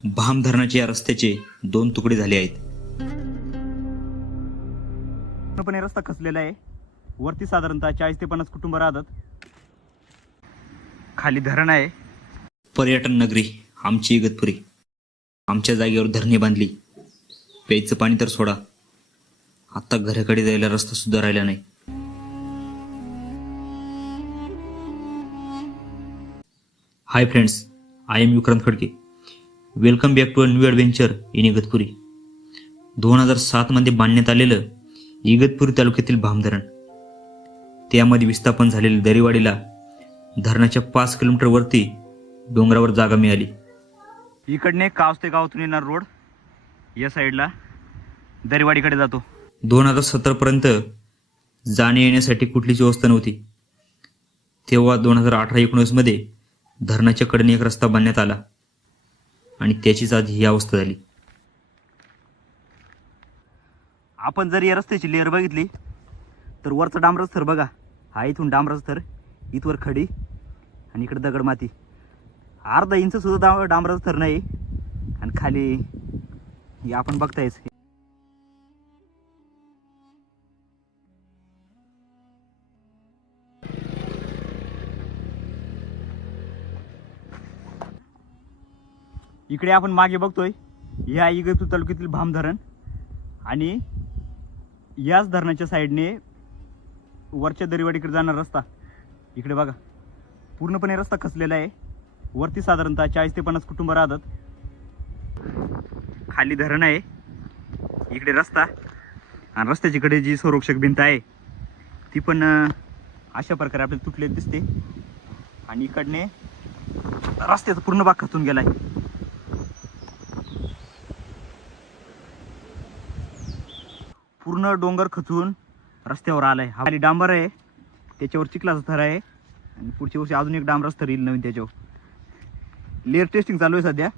भाम धरणाच्या या रस्त्याचे दोन तुकडे झाले आहेत. पूर्णपणे रस्ता खचलेला आहे. वरती साधारणतः 40 ते 50 कुटुंब राहतात. खाली धरण आहे. पर्यटन नगरी आमची इगतपुरी. आमच्या जागेवर धरणे बांधली. प्यायचं पाणी तर सोडा, आता घराकडे जायला रस्ता सुद्धा राहिला नाही. Hi friends, I am Vikrant Khadke. Welcome back to a new adventure in Igatpuri. 2007 मध्ये बांधण्यात आलेलं इगतपुरी तालुक्यातील भाम धरण, त्यामध्ये विस्थापन झालेल्या दरेवाडीला धरणाच्या 5 किलोमीटर वरती डोंगरावर जागा मिळाली. इकडने कावस ते गावातून येणार रोड या साईडला दरेवाडीकडे जातो. 2017 पर्यंत जाणे येण्यासाठी कुठलीच व्यवस्था नव्हती. तेव्हा 2018-19 मध्ये धरणाच्या कडेने एक रस्ता बांधण्यात आला आणि त्याचीच आज ही अवस्था झाली. आपण जर या रस्त्याची लेअर बघितली तर वरचा डांबराचा थर बघा, हा इथून डांबराचा थर, इथवर खडी आणि इकडे दगड माती. अर्धा इंच सुद्धा डांबराचा थर नाही. आणि खाली हे आपण बघतायच. इकडे आपण मागे बघतोय ह्या इगतपुरी तालुक्यातील भाम धरण, आणि याच धरणाच्या साईडने वरच्या दरेवाडीकडे जाणारा रस्ता इकडे बघा. पूर्णपणे रस्ता खचलेला आहे. वरती साधारणतः 40 ते 50 कुटुंब राहतात. खाली धरण आहे, इकडे रस्ता, आणि रस्त्याच्याकडे जी संरक्षक भिंत आहे ती पण अशा प्रकारे आपल्याला तुटलेली दिसते. आणि इकडने रस्त्याचा पूर्ण भाग खचून गेला आहे. पूर्ण डोंगर खचून रस्त्यावर आलाय. हा खाली डांबर आहे, त्याच्यावर चिखलाचा थर आहे, आणि पुढच्या वर्षी अजून एक डांबराचा थर येईल नवीन. त्याच्यावर लेअर टेस्टिंग चालू आहे सध्या.